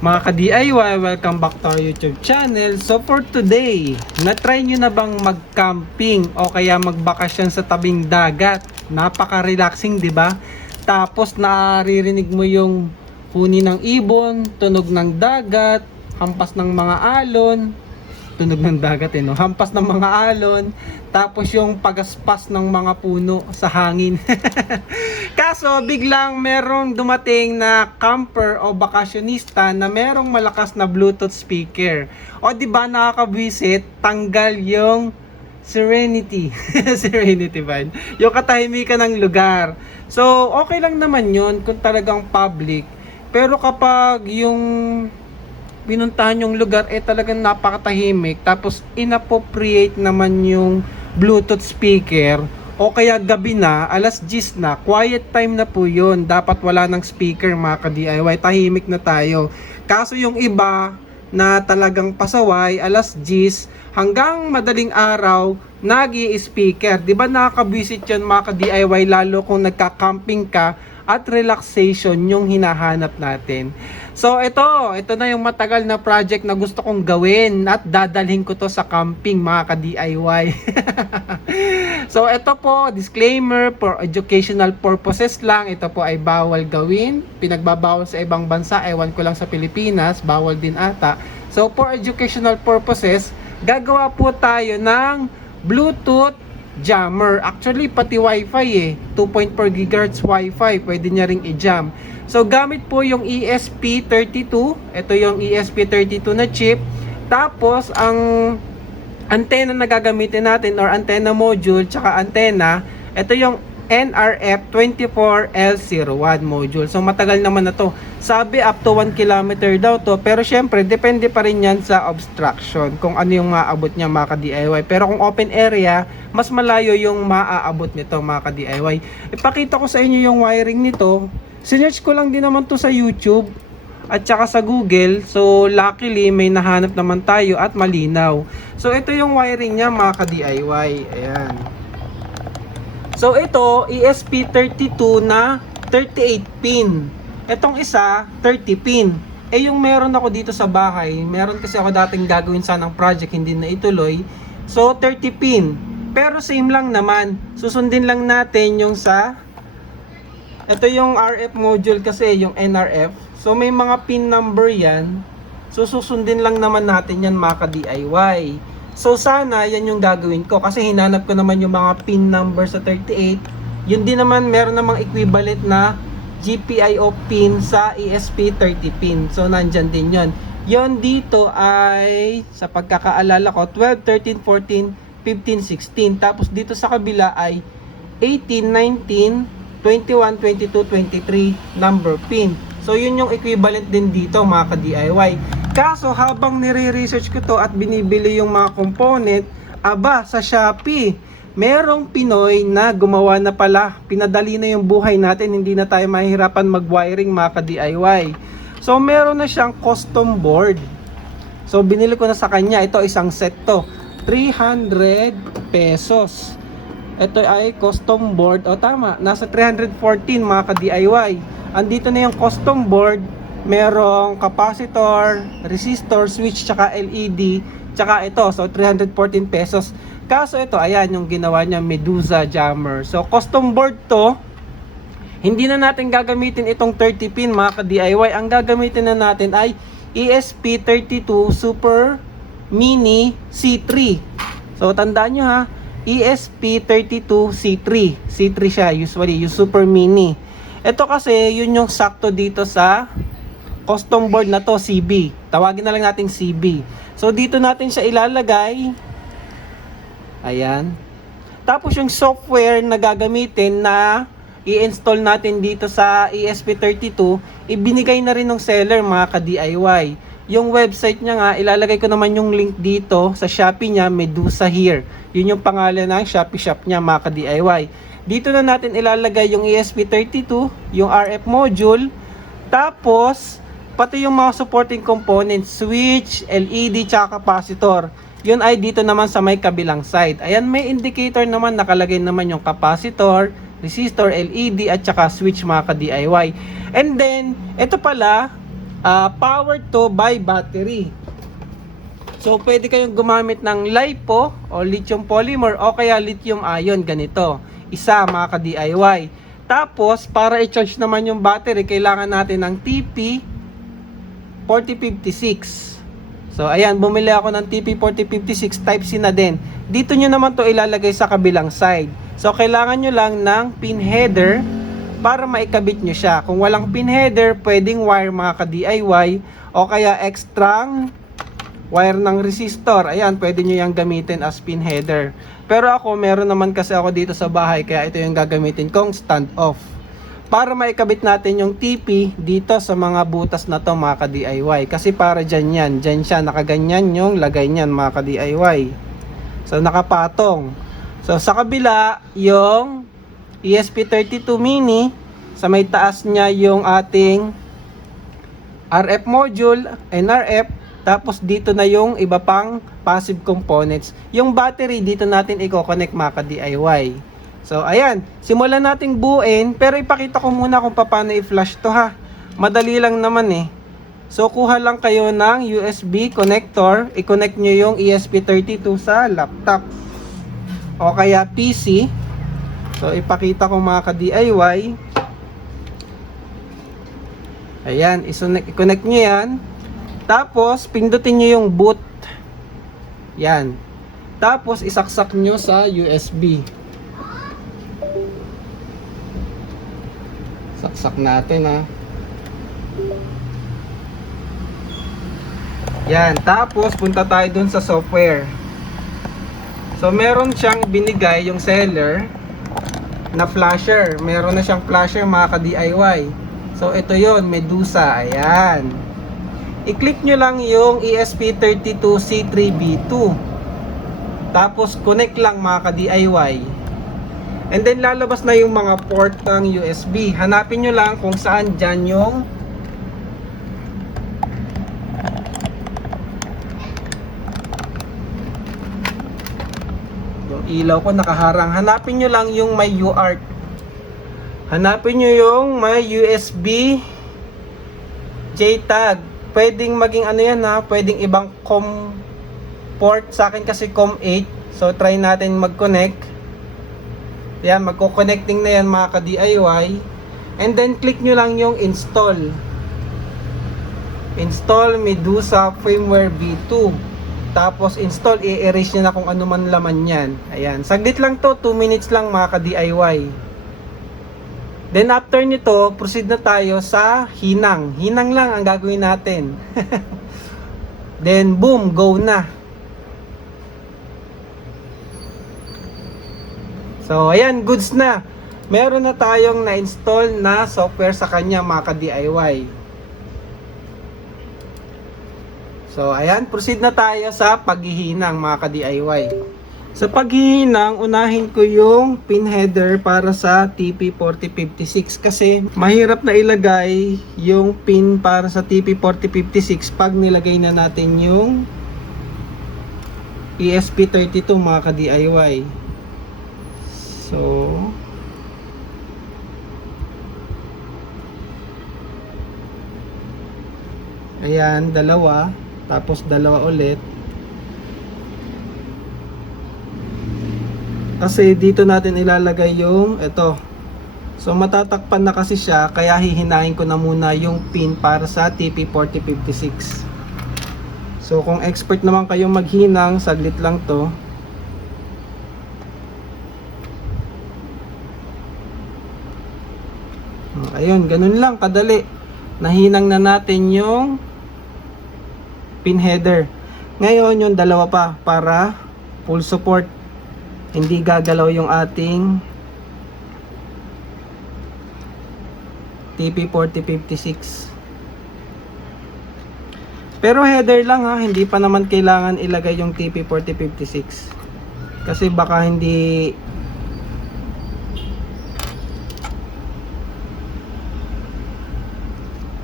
Mga ka-DIY, welcome back to our YouTube channel. So for today, na-try nyo na bang mag-camping o kaya magbakasyon sa tabing dagat? Napaka-relaxing, di ba? Tapos naririnig mo yung huni ng ibon, tunog ng dagat, hampas ng mga alon, tunog ng dagat no? Hampas ng mga alon, tapos yung pagaspas ng mga puno sa hangin. Kaso biglang merong dumating na camper o bakasyonista na merong malakas na Bluetooth speaker. O di ba nakakabwisit, tanggal yung serenity. Serenity ba? Yung katahimikan ng lugar. So okay lang naman yun kung talagang public. Pero kapag yung pinuntahan yung lugar talagang napakatahimik, tapos inappropriate naman yung Bluetooth speaker, o kaya gabi na, alas 10 na, quiet time na po yun, dapat wala ng speaker mga ka-DIY, tahimik na tayo. Kaso yung iba na talagang pasaway, alas 10 hanggang madaling araw, nag-i-speaker. Diba nakakabwisit yun mga ka-DIY, lalo kung nagka-camping ka at relaxation yung hinahanap natin. So ito na yung matagal na project na gusto kong gawin at dadalhin ko to sa camping mga ka-DIY. So ito po, disclaimer, for educational purposes lang. Ito po ay bawal gawin, pinagbabawal sa ibang bansa, ewan ko lang sa Pilipinas, bawal din ata. So for educational purposes, gagawa po tayo ng Bluetooth jammer. Actually pati wifi 2.4 GHz wifi pwede niya ring i-jam. So gamit po yung ESP32, ito yung ESP32 na chip. Tapos ang antenna na gagamitin natin or antenna module tsaka antenna, ito yung NRF24L01 module. So matagal naman na to. Sabi up to 1 kilometer daw to, pero syempre depende pa rin yan sa obstruction kung ano yung maaabot niya mga ka-DIY. Pero kung open area, mas malayo yung maaabot nito mga ka-DIY. Ipakita ko sa inyo yung wiring nito. Sinearch ko lang din naman to sa YouTube at saka sa Google. So luckily may nahanap naman tayo at malinaw. So ito yung wiring niya mga ka-DIY. Ayan. So ito, ESP32 na 38 pin. Itong isa, 30 pin. Yung meron ako dito sa bahay, meron kasi ako dating gagawin sanang project, hindi na ituloy. So 30 pin. Pero same lang naman. Susundin lang natin yung sa, ito yung RF module kasi, yung NRF. So may mga pin number yan. So susundin lang naman natin yan mga ka-DIY. So sana yan yung gagawin ko kasi hinanap ko naman yung mga pin number sa 38. Yun din naman meron namang equivalent na GPIO pin sa ESP30 pin. So nandyan din yun. Yon dito ay sa pagkakaalala ko 12, 13, 14, 15, 16. Tapos dito sa kabila ay 18, 19, 21, 22, 23 number pin. So yun yung equivalent din dito mga ka-DIY. Kaso habang nire-research ko to at binibili yung mga component, aba sa Shopee, merong Pinoy na gumawa na pala. Pinadali na yung buhay natin, hindi na tayo mahihirapan mag-wiring mga ka-DIY. So meron na siyang custom board. So binili ko na sa kanya, ito isang set to. 300 pesos. Ito ay custom board. O tama, nasa 314 mga ka-DIY. Andito na yung custom board. Merong capacitor, resistor, switch, tsaka LED. Tsaka ito, so 314 pesos. Kaso ito, ayan yung ginawa niya, Medusa jammer. So custom board to. Hindi na natin gagamitin itong 30 pin mga ka-DIY. Ang gagamitin na natin ay ESP32 Super Mini C3. So tandaan nyo ha, ESP32 C3. C3 siya usually, yung Super Mini. Ito kasi yun yung sakto dito sa custom board na to, CB. Tawagin na lang natin CB. So dito natin siya ilalagay. Ayan. Tapos yung software na gagamitin na i-install natin dito sa ESP32, ibinigay na rin ng seller mga ka-DIY. Yung website niya nga, ilalagay ko naman yung link dito sa Shopee niya, Medusa Here. Yun yung pangalan ng Shopee shop niya mga ka-DIY. Dito na natin ilalagay yung ESP32, yung RF module, tapos pati yung mga supporting components, switch, LED, tsaka capacitor. Yun ay dito naman sa may kabilang side. Ayan, may indicator naman, nakalagay naman yung capacitor, resistor, LED, at tsaka switch mga ka-DIY. And then, ito pala, powered to by battery. So pwede kayong gumamit ng LiPo o lithium polymer o kaya lithium ion, ganito. Isa, mga ka-DIY. Tapos para i-charge naman yung battery, kailangan natin ng TP4056. So ayan, bumili ako ng TP4056 type C na din. Dito nyo naman to ilalagay sa kabilang side. So kailangan nyo lang ng pin header para maikabit nyo siya. Kung walang pin header, pwedeng wire, mga ka-DIY, o kaya extrang wire ng resistor. Ayan, pwede nyo yung gamitin as pin header. Pero ako, meron naman kasi ako dito sa bahay, kaya ito yung gagamitin kong stand off. Para maikabit natin yung TP dito sa mga butas na to, mga ka-DIY. Kasi para dyan yan, dyan siya, nakaganyan yung lagay nyan, mga ka-DIY. So nakapatong. So sa kabila, yung ESP32 mini, sa may taas niya yung ating RF module, NRF, tapos dito na yung iba pang passive components. Yung battery dito natin i-connect, mga ka-DIY. So ayan, simulan nating buuin, pero ipakita ko muna kung paano i-flash to, ha. Madali lang naman eh. So kuha lang kayo ng USB connector, i-connect nyo yung ESP32 sa laptop o kaya PC. So ipakita ko, mga ka-DIY. Ayan, i-connect nyo yan. Tapos pindutin nyo yung boot. Yan. Tapos isaksak nyo sa USB. Saksak natin, ha. Yan. Tapos punta tayo dun sa software. So meron siyang binigay yung seller na flasher. Meron na siyang flasher, mga ka-DIY. So ito yon, Medusa. Ayan. I-click nyo lang yung ESP32C3B2. Tapos connect lang, mga ka-DIY. And then lalabas na yung mga port ng USB. Hanapin nyo lang kung saan dyan yung ilaw ko nakaharang. Hanapin nyo lang yung may UART. Hanapin nyo yung may USB JTAG. Pwedeng maging ano yan, ha, pwedeng ibang COM port. Sa akin kasi COM8. So try natin mag-connect. Yan, magko-connecting na yan, mga ka-DIY. And then click nyo lang yung install. Install Medusa firmware V2. Tapos install, i-erase nyo na kung ano man laman yan. Ayan, saglit lang to, 2 minutes lang, mga ka-DIY. Then after nito, proceed na tayo sa hinang. Hinang lang ang gagawin natin. Then boom, go na. So ayan, goods na. Meron na tayong na-install na software sa kanya, mga ka-DIY. So ayan, proceed na tayo sa paghihinang, mga ka-DIY. Sa paghihinang, unahin ko yung pin header para sa TP4056 kasi mahirap na ilagay yung pin para sa TP4056 pag nilagay na natin yung ESP32, mga ka-DIY. So ayan, dalawa, tapos dalawa ulit. Kasi dito natin ilalagay yung ito. So matatakpan na kasi siya, kaya hihinahin ko na muna yung pin para sa TP4056. So kung expert naman kayo maghinang, saglit lang to. Ayun, ganun lang kadali. Nahinang na natin yung pin header. Ngayon yung dalawa pa para full support. Hindi gagalaw yung ating TP4056. Pero header lang, ha, hindi pa naman kailangan ilagay yung TP4056. Kasi baka hindi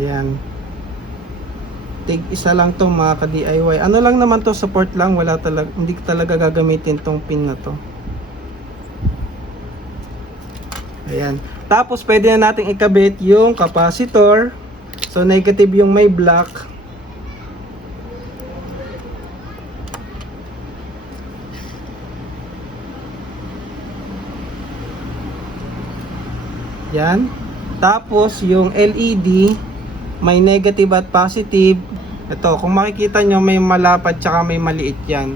yan. Tig isa lang to, mga ka-DIY. Ano lang naman to, support lang, wala talaga, hindi talaga gagamitin tong pin na to. Ayan. Tapos pwede na nating ikabit yung capacitor. So negative yung may black. Yan. Tapos yung LED may negative at positive. Ito, kung makikita nyo may malapad tsaka may maliit yan.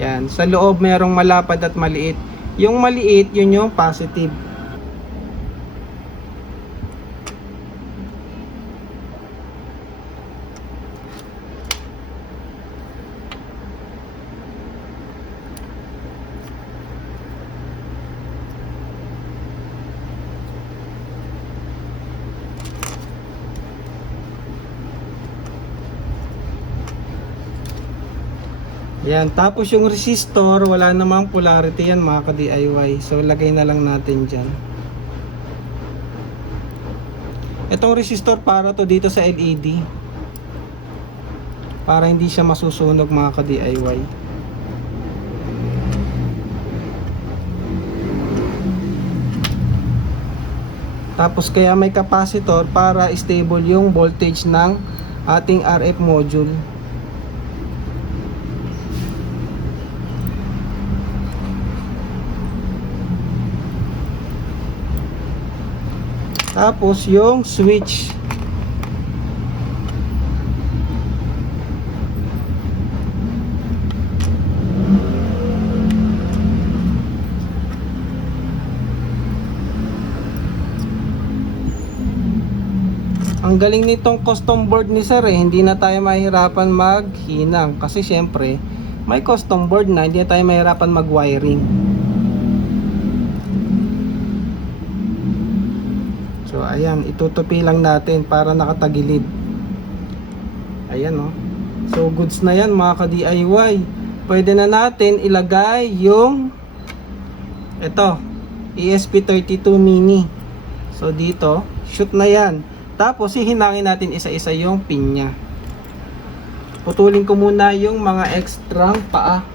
Yan. Sa loob merong malapad at maliit. Yung maliit, yun yung positive. Yan, tapos yung resistor, wala namang polarity yan mga ka-DIY. So lagay na lang natin dyan. Itong resistor para to dito sa LED. Para hindi siya masusunog mga ka-DIY. Tapos kaya may capacitor para stable yung voltage ng ating RF module. Tapos yung switch. Ang galing nitong custom board ni sir hindi na tayo mahirapan maghinang kasi syempre may custom board na, hindi na tayo mahirapan mag-wiring. So ayan, itutupi lang natin para nakatagilid. Ayan oh. So goods na yan mga ka-DIY. Pwede na natin ilagay yung ito, ESP32 mini. So dito, shoot na yan. Tapos hihinangin natin isa-isa yung pin nya. Putulin ko muna yung mga extra paa.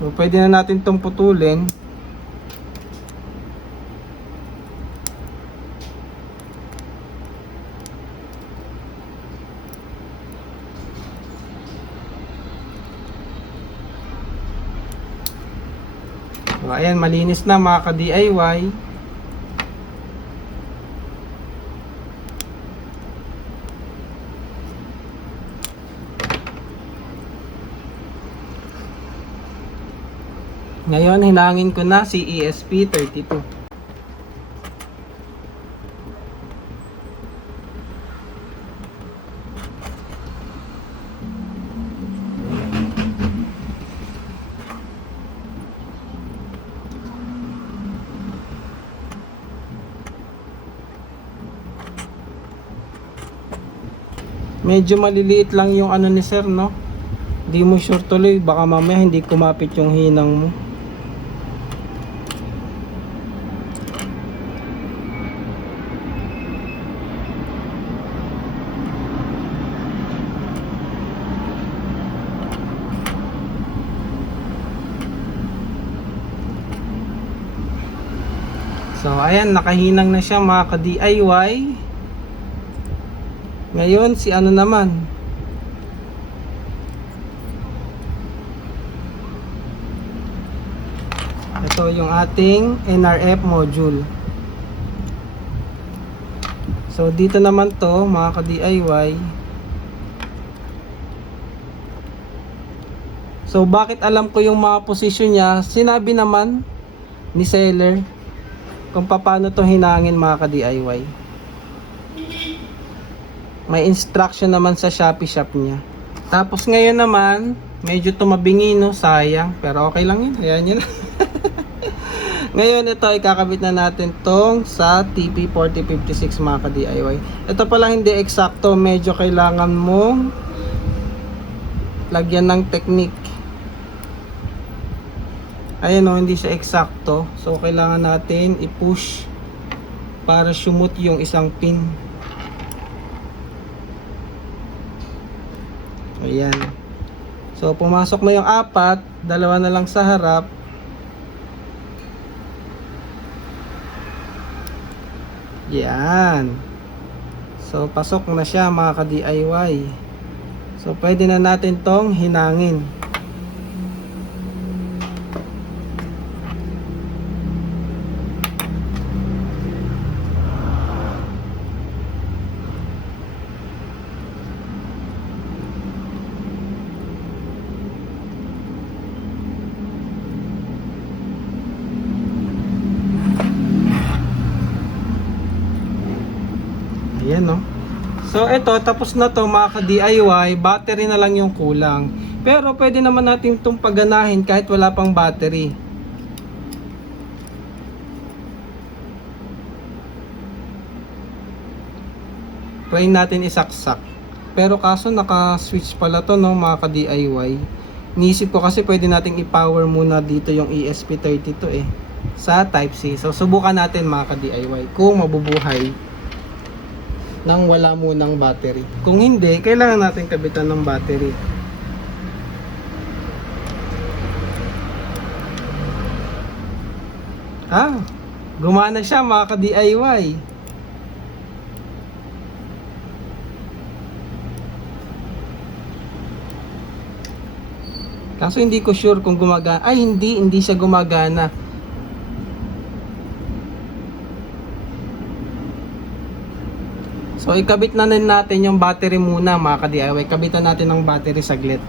So pwede na natin tong putulin. So, ayan, malinis na mga ka-DIY. Ngayon, hinangin ko na si ESP32. Medyo maliliit lang yung ano ni sir, no? Hindi mo sure tuloy, baka mamaya hindi kumapit yung hinang mo. So ayan, nakahinang na siya mga ka-DIY. Ngayon si ano naman, ito yung ating NRF module. So dito naman to mga ka-DIY. So bakit alam ko yung mga position niya? Sinabi naman ni seller kung paano to hinangin mga ka-DIY. May instruction naman sa Shopee shop niya. Tapos ngayon naman, medyo tumabingi no, sayang. Pero okay lang yun, ayan yun. Ngayon ito, ikakabit na natin tong sa TP4056 mga ka-DIY. Ito pala hindi eksakto, medyo kailangan mong lagyan ng technique. Ayan o, hindi siya eksakto. So kailangan natin i-push para sumut yung isang pin. Ayan. So pumasok na yung apat, dalawa na lang sa harap. Yan. So, pasok na siya mga ka-DIY. So, pwede na natin tong hinangin. Ayan, no? So ito, tapos na to mga ka-DIY, battery na lang yung kulang. Pero pwede naman natin itong pagganahin kahit wala pang battery. Try natin isaksak. Pero kaso naka-switch pala to, no, mga ka-DIY. Niisip ko kasi pwede nating i-power muna dito yung ESP32 sa Type-C. So subukan natin mga ka-DIY kung mabubuhay nang wala munang battery. Kung hindi, kailangan natin kabitan ng battery. Gumana siya mga ka-DIY. Kaso hindi ko sure kung gumagana. Ay, hindi siya gumagana. So ikabit na din natin yung battery muna mga ka-DIY. Kabitan natin ng battery saglit.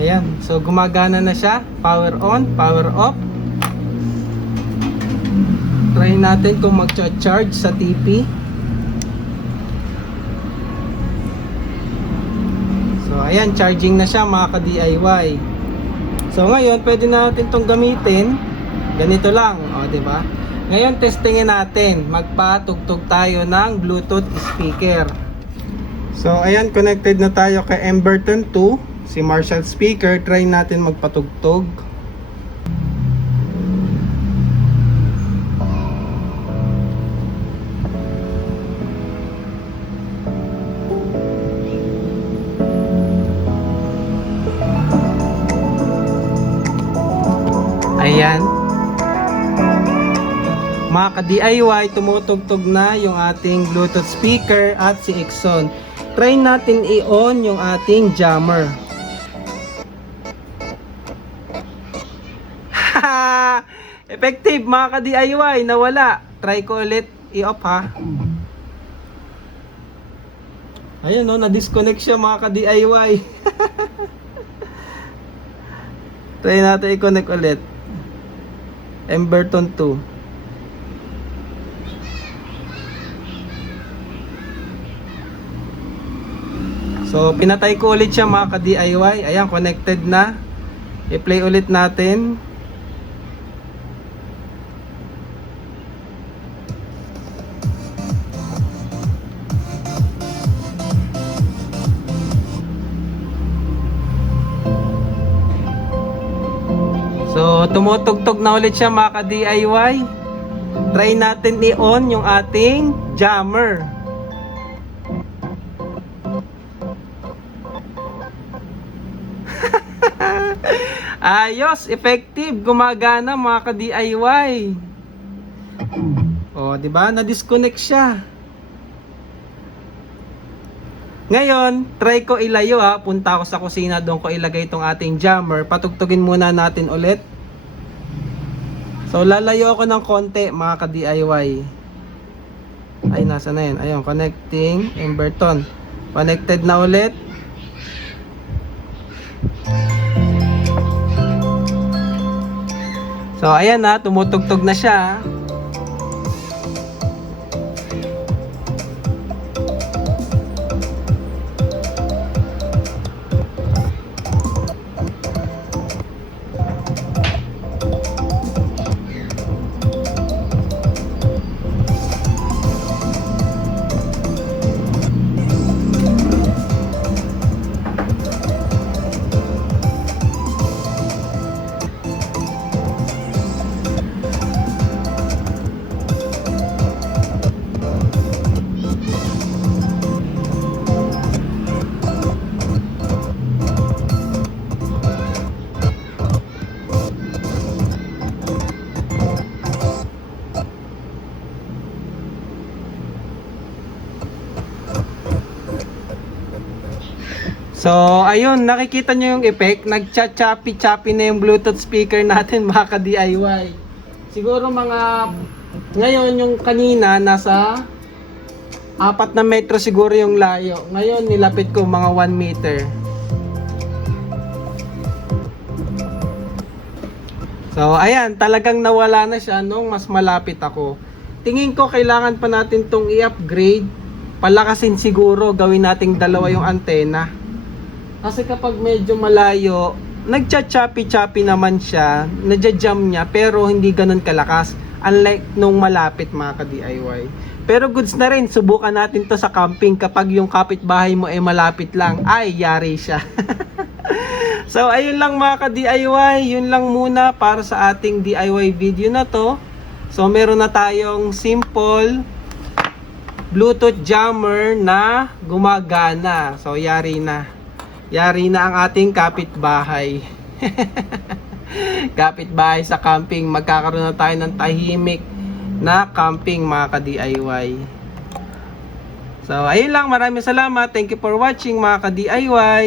Ayan, so gumagana na siya. Power on, power off. Try natin kung mag-charge sa TP. So ayan, charging na siya mga ka-DIY. So ngayon, pwede natin tong gamitin. Ganito lang, di ba? Ngayon, testingin natin. Magpatugtog tayo ng Bluetooth speaker. So ayan, connected na tayo kay Emberton 2. Si Marshall speaker, try natin magpatugtog. Ayan. Mga ka-DIY, tumutugtog na yung ating Bluetooth speaker at si Exxon. Try natin i-on yung ating jammer. Effective mga ka-DIY, nawala. Try ko ulit i-off ha. Ayun no, na-disconnect siya mga ka-DIY. Try natin i-connect ulit. Emberton 2. So pinatay ko ulit siya mga ka-DIY. Ayan, connected na. I-play ulit natin. So, tumutugtog na ulit siya mga ka-DIY. Try natin i-on yung ating jammer. Ayos, effective, gumagana mga ka-DIY. Oh, 'di ba? Na-disconnect siya. Ngayon, try ko ilayo ha. Punta ako sa kusina, doon ko ilagay itong ating jammer. Patugtugin muna natin ulit. So, lalayo ako ng konti mga ka-DIY. Ay, nasa na yun? Ayun, connecting. Emberton. Connected na ulit. So, ayan na. Tumutugtog na siya. So, ayun, nakikita nyo yung effect. Nagcha-choppy-choppy na yung Bluetooth speaker natin mga ka-DIY. Siguro ngayon yung kanina nasa 4 na metro siguro yung layo. Ngayon nilapit ko mga 1 meter. So, ayan, talagang nawala na siya nung mas malapit ako. Tingin ko kailangan pa natin tong i-upgrade. Palakasin siguro, gawin nating dalawa yung antena. Kasi kapag medyo malayo, nagcha-choppy-choppy naman siya, nadja-jam niya, pero hindi ganun kalakas. Unlike nung malapit mga ka-DIY. Pero goods na rin, subukan natin to sa camping kapag yung kapitbahay mo ay malapit lang. Ay, yari siya. So, ayun lang mga ka-DIY. Yun lang muna para sa ating DIY video na to. So, meron na tayong simple Bluetooth jammer na gumagana. So, yari na. Yari na ang ating kapitbahay. Kapitbahay sa camping. Magkakaroon na tayo ng tahimik na camping mga ka-DIY. So, ayun lang. Maraming salamat. Thank you for watching mga ka-DIY.